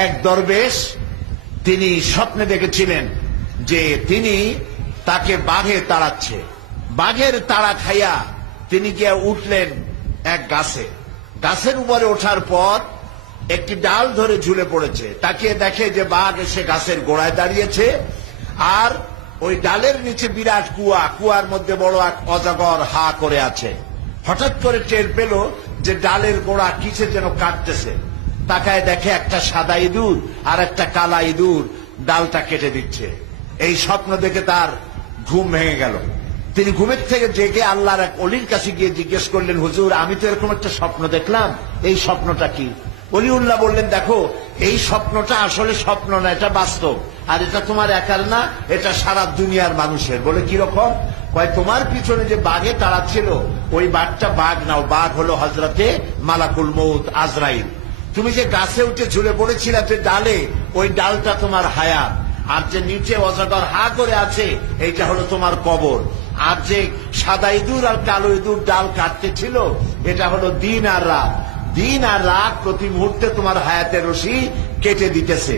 এক দরবেশ তিনি স্বপ্নে দেখেছিলেন যে তিনি তাকে বাঘে তাড়াচ্ছে। বাঘের তাড়া খাইয়া তিনি গিয়ে উঠলেন এক গাছে। গাছের উপরে ওঠার পর একটি ডাল ধরে ঝুলে পড়েছে। তাকে দেখে যে বাঘ এসে গাছের গোড়ায় দাঁড়িয়েছে, আর ওই ডালের নিচে বিরাট কুয়া, কুয়ার মধ্যে বড় এক অজগর হা করে আছে। হঠাৎ করে টের পেল যে ডালের গোড়া কিসে যেন কাটতেছে। তাকায় দেখে একটা সাদা ইঁদুর আর একটা কালা ইঁদুর ডালটা কেটে দিচ্ছে। এই স্বপ্ন দেখে তার ঘুম ভেঙে গেল। তিনি ঘুমের থেকে জেগে আল্লাহর এক অলির কাছে গিয়ে জিজ্ঞেস করলেন, হুজুর আমি তো এরকম একটা স্বপ্ন দেখলাম, এই স্বপ্নটা কি? অলিউল্লাহ বললেন, দেখো এই স্বপ্নটা আসলে স্বপ্ন না, এটা বাস্তব। আর এটা তোমার একার না, এটা সারা দুনিয়ার মানুষের। বলে কিরকম? কয় তোমার পিছনে যে বাঘে তাড়াচ্ছিল ওই বাঘটা বাঘ নাও, বাঘ হলো হযরতে মালাকুল মউত আজরাইল। তুমি যে গাছে উঠে ঝুলে পড়েছিলে যে ডালে, ওই ডালটা তোমার হায়াত। আর যে নিচে অজগর হা করে আছে এইটা হলো তোমার কবর। আর যে সাদা ইঁদুর আর কালো ইঁদুর ডাল কাটতে ছিল এটা হলো দিন আর রাত। দিন আর রাত প্রতি মুহূর্তে তোমার হায়াতের রশি কেটে দিতেছে।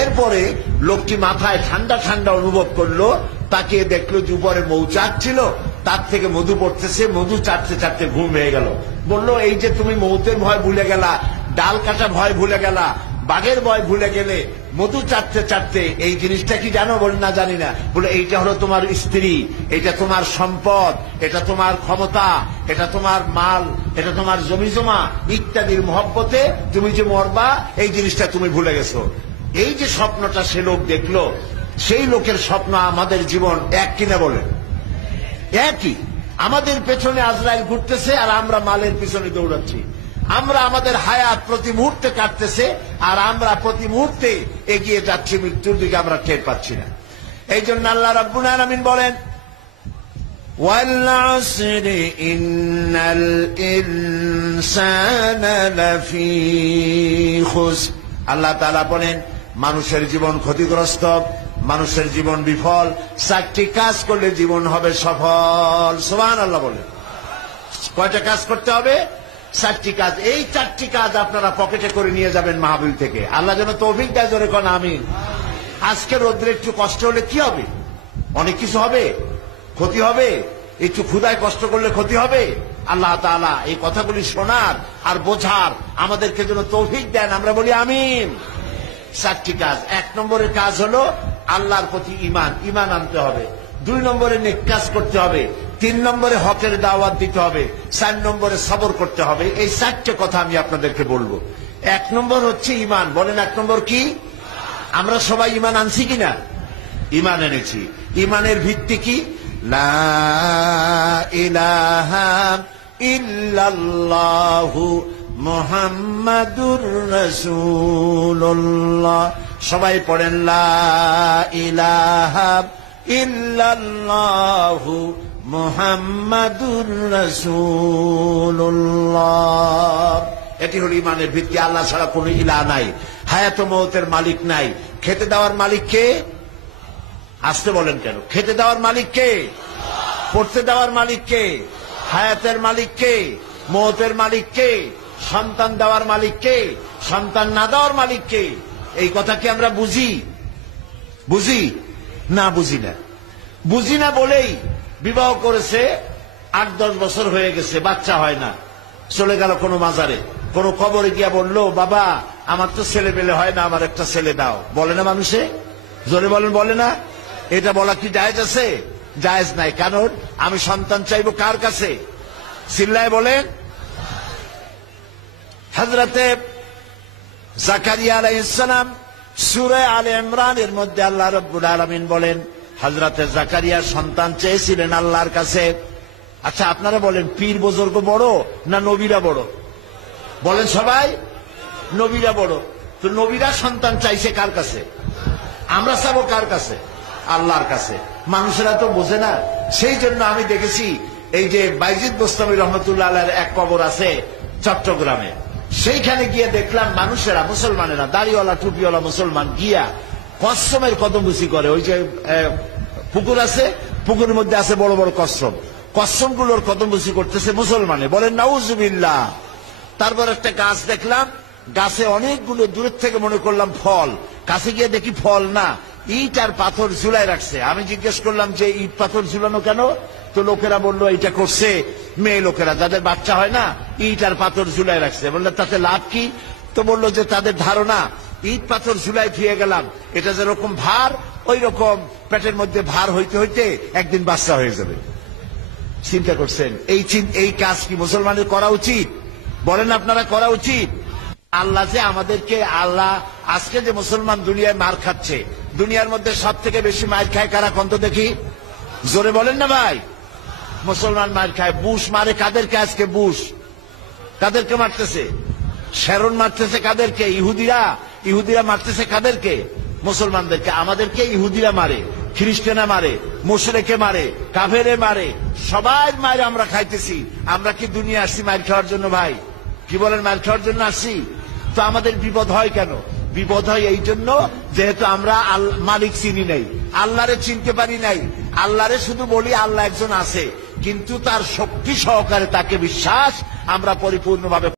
এরপরে লোকটি মাথায় ঠান্ডা ঠান্ডা অনুভব করলো, তাকে দেখলো যে উপরে মৌচাক ছিল, তার থেকে মধু পড়তেছে। মধু চাটতে চাটতে ঘুম হয়ে গেল। বললো, এই যে তুমি মৌতের ভয় ভুলে গেলা, ডাল কাটা ভয় ভুলে গেলা, বাঘের ভয় ভুলে গেলে, মধু চাটতে চাটতে, এই জিনিসটা কি জানো? বলে না, জানি না। বলে এইটা হলো তোমার স্ত্রী, এটা তোমার সম্পদ, এটা তোমার ক্ষমতা, এটা তোমার মাল, এটা তোমার জমি জমা ইত্যাদির মহব্বতে তুমি যে মরবা এই জিনিসটা তুমি ভুলে গেছো। এই যে স্বপ্নটা সে লোক দেখলো, সেই লোকের স্বপ্ন আমাদের জীবন এক কিনা বলেন? একই। আমাদের পেছনে আজরাইল ঘুরতেছে আর আমরা মালের পিছনে দৌড়াচ্ছি। আমরা আমাদের হায়াত প্রতি মুহূর্তে কাটতেছে আর আমরা প্রতি মুহূর্তে এগিয়ে যাচ্ছি মৃত্যুর দিকে, আমরা টের পাচ্ছি না। এই জন্য আল্লাহ রাব্বুল আলামিন বলেন, ওয়াল আসরি ইন্নাল ইনসানা লাফি খুসর। আল্লাহ তাআলা বলেন মানুষের জীবন ক্ষতিগ্রস্ত, মানুষের জীবন বিফল। 4টি কাজ করলে জীবন হবে সফল। সুবহানাল্লাহ বলেন। কয়টা কাজ করতে হবে? 4টি কাজ। এই 4টি কাজ আপনারা পকেটে করে নিয়ে যাবেন মাহফিল থেকে। আল্লাহ যেন তৌফিক দেয়, জোরে কোন আমিন। আজকে রোদ্রে একটু কষ্ট হলে কি হবে? অনেক কিছু হবে, ক্ষতি হবে। একটু ক্ষুধায় কষ্ট করলে ক্ষতি হবে। আল্লাহ তাআলা এই কথাগুলি শোনার আর বোঝার আমাদেরকে যেন তৌফিক দেন, আমরা বলি আমিন। 4টি কাজ। 1 নম্বরের কাজ হলো আল্লাহর প্রতি ঈমান, ঈমান আনতে হবে। 2 নম্বরে নেক কাজ করতে হবে। 3 নম্বরে হকের দাওয়াত দিতে হবে। 4 নম্বরে সবর করতে হবে। এই 4টে কথা আমি আপনাদেরকে বলবো। 1 নম্বর হচ্ছে ঈমান। বলেন 1 নম্বর কি? আমরা সবাই ঈমান আনছি কিনা? ঈমান এনেছি। ঈমানের ভিত্তি কি? লা ইলাহা ইল্লাল্লাহু মুহাম্মাদুর রাসূলুল্লাহ। সবাই পড়েন লা ইলাহা ইল্লাল্লাহু মুহাম্মাদুর রাসূলুল্লাহ। এটি হলো ঈমানের ভিত্তি। আল্লাহ ছাড়া কোনো ইলাহ নাই। হায়াত ও মওতের মালিক নাই। খেতে দেওয়ার মালিক কে? আসতে বলেন কেন? খেতে দেওয়ার মালিক কে? পড়তে দেওয়ার মালিক কে? হায়াতের মালিক কে? মওতের মালিক কে? সন্তান দেওয়ার মালিক কে? সন্তান না দেওয়ার মালিক কে? এই কথা কি আমরা বুঝি? বুঝি না? বুঝি না। বুঝি না বলেই বিবাহ করেছে, 8-10 বছর হয়ে গেছে, বাচ্চা হয় না। চলে গেল কোনো মাজারে, কোনো কবরে গিয়া বলল, বাবা আমার তো ছেলে পেলে হয় না, আমার একটা ছেলে দাও। বলে না মানুষে? জোরে বলেন, বলে না? এটা বলা কি জায়েজ আছে? জায়েজ নাই। কারণ আমি সন্তান চাইবো কার কাছে? চিল্লায় বলেন। হযরতে জাকারিয়া আলাইহিস সালাম সূরা আলে ইমরানের মধ্যে আল্লাহ রাব্বুল আলামিন বলেন, হযরতে জাকারিয়া সন্তান চেয়েছিলেন আল্লাহর কাছে। আচ্ছা আপনারা বলেন, পীর বুজুর্গ বড় না নবীরা বড়? বলেন সবাই। নবীরা বড়। তো নবীরা সন্তান চাইছে কার কাছে? আমরা চাবো কার কাছে? আল্লাহর কাছে। মানুষেরা তো বোঝে না। সেই জন্য আমি দেখেছি এই যে বাইজিদ বোস্তামী রহমতুল্লাহ আলাইহির এক কবর আছে চট্টগ্রামে, সেইখানে গিয়ে দেখলাম মানুষেরা, মুসলমানেরা, দাড়িওয়ালা টুপিওয়ালা মুসলমান গিয়া কসমের কদমবুসি করে। ওই যে পুকুর আছে, পুকুরের মধ্যে আছে বড় বড় কসম, কসমগুলোর কদমবুসি করতেছে মুসলমানে। বলেন নাউজুবিল্লাহ। তারপর একটা গাছ দেখলাম, গাছে অনেকগুলো দূরের থেকে মনে করলাম ফল, কাছে গিয়ে দেখি ফল না, ইট আর পাথর ঝুলাই রাখছে। আমি জিজ্ঞেস করলাম যে ইট পাথর ঝুলানো কেন? তো লোকেরা বললো এটা করছে মেয়ে লোকেরা, যাদের বাচ্চা হয় না, ইট আর পাথর ঝুলাই রাখছে। বললো তাতে লাভ কি? তো বললো যে তাদের ধারণা ইট পাথর ঝুলাই থুয়ে গেলাম, এটা যেরকম ভার ওই রকম পেটের মধ্যে ভার হইতে হইতে একদিন বাচ্চা হয়ে যাবে। চিন্তা করছেন এই কাজ কি মুসলমানের করা উচিত? বলেন আপনারা করা উচিত? আল্লাহ যে আমাদেরকে, আল্লাহ আজকে যে মুসলমান দুনিয়ায় মার খাচ্ছে, দুনিয়ার মধ্যে সব থেকে বেশি মার খায় কারা? কন্ত দেখি, জোরে বলেন না ভাই। মুসলমান মার খায়। বুশ মারে কাদেরকে? আজকে বুশ কাদেরকে মারতেছে? শ্যারন মারতেছে কাদেরকে? ইহুদিরা মারতেছে কাদেরকে? মুসলমানদেরকে। আমাদেরকে ইহুদিরা মারে, খ্রিস্টানা মারে, মুশরিকে মারে, কাফেরে মারে, সবাই মায়ের আমরা খাইতেছি। আমরা কি দুনিয়া আসছি মার খাওয়ার জন্য? ভাই কি বলেন, মার খাওয়ার জন্য আসছি? তো আমাদের বিপদ হয় কেন? বিপদ হয় এই জন্য যেহেতু আমরা মালিক চিনি নাই, আল্লাহরে চিনতে পারি নাই। আল্লাহরে শুধু বলি আল্লাহ একজন আছে, কিন্তু তার শক্তি সহকারে তাকে বিশ্বাস আমরা পরিপূর্ণভাবে